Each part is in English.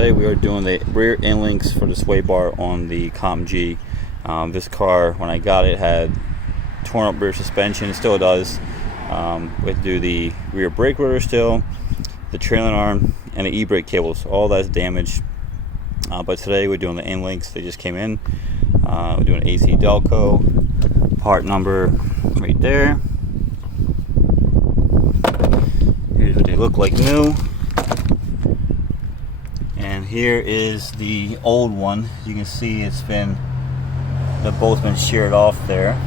today we are doing the rear end links for the sway bar on the CompG. This car, when I got it, had torn up rear suspension. It still does. We have to do the rear brake rotor still, the trailing arm, and the e-brake cables. All that's damaged. But today we're doing the end links. They just came in. We're doing ACDELCO. Part number right there. Here's what they look like new. And here is the old one. You can see they've both been sheared off there.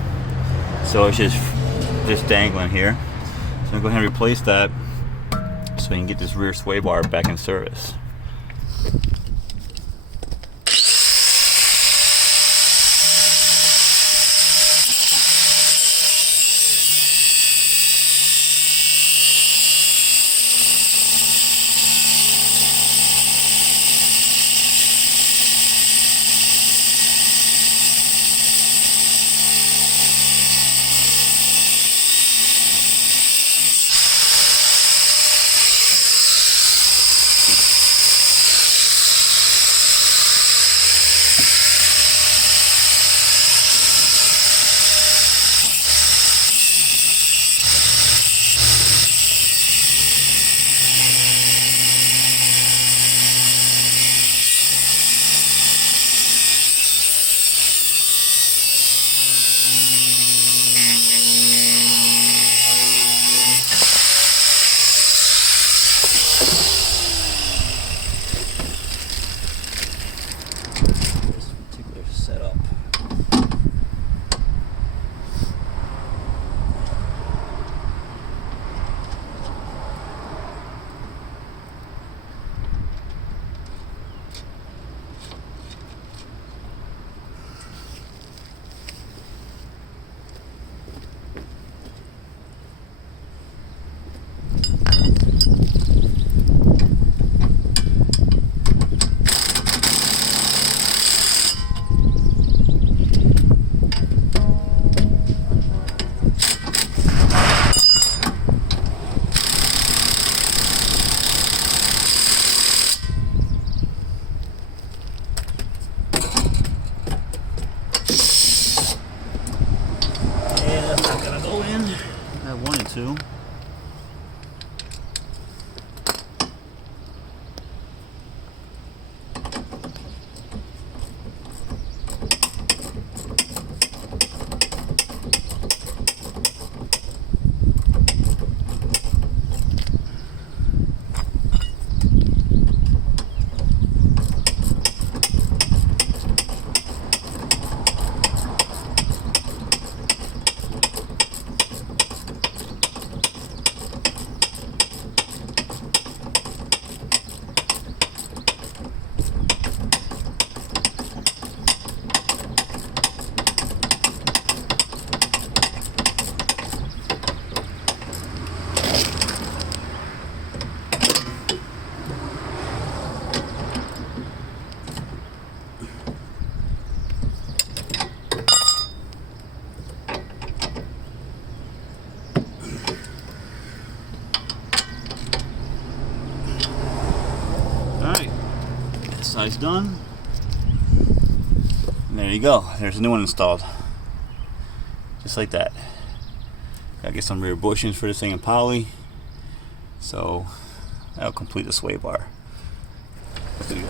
So it's just dangling here. So I'm gonna go ahead and replace that so we can get this rear sway bar back in service. I wanted to. Side's done. And there you go. There's a new one installed. Just like that. Gotta get some rear bushings for this thing in poly. So that'll complete the sway bar. Let's do it.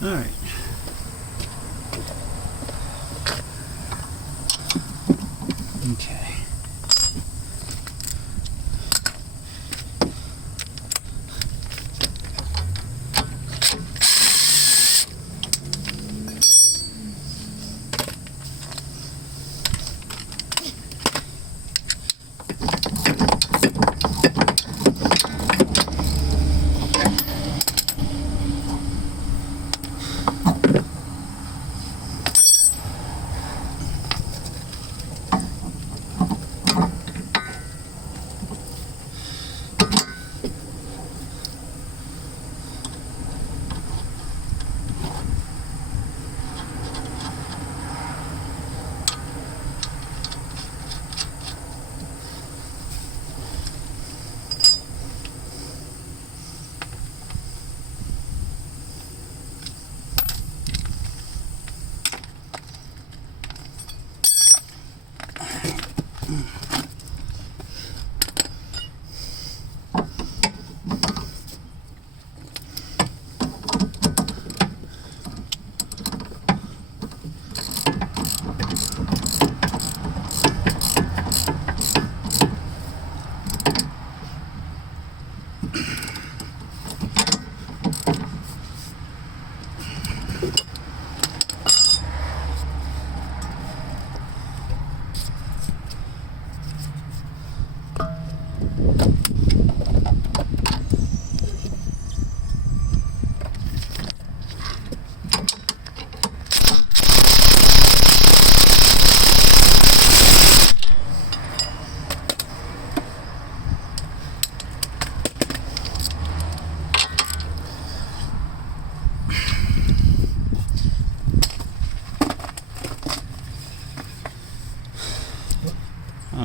All right. Okay.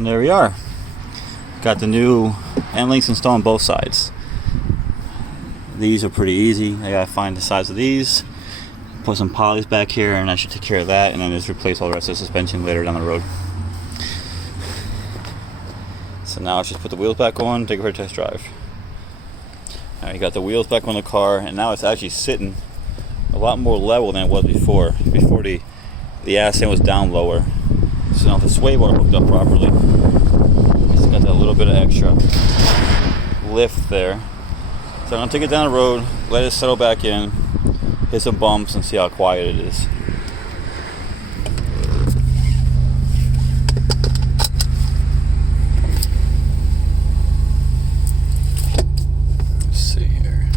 And there we are. Got the new end links installed on both sides. These are pretty easy. I gotta find the size of these, put some polys back here, and I should take care of that, and then just replace all the rest of the suspension later down the road. So now let's just put the wheels back on, take it for a test drive. Alright, got the wheels back on the car, and now it's actually sitting a lot more level than it was before. Before the accent was down lower. So now the sway bar hooked up properly. It's got that little bit of extra lift there. So I'm gonna take it down the road, let it settle back in, hit some bumps, and see how quiet it is. Let's see here.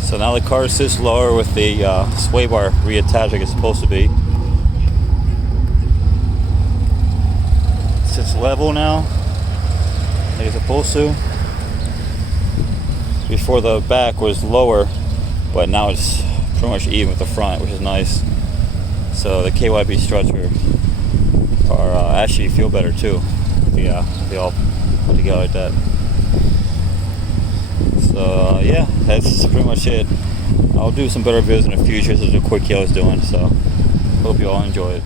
So now the car sits lower with the sway bar reattached like it's supposed to be. It sits level now, like it's supposed to. Before the back was lower, but now it's pretty much even with the front, which is nice. So the KYB struts are actually feel better too. Yeah, they all put together like that. So yeah, that's pretty much it. I'll do some better videos in the future. This is a quick I was doing, so hope you all enjoy it.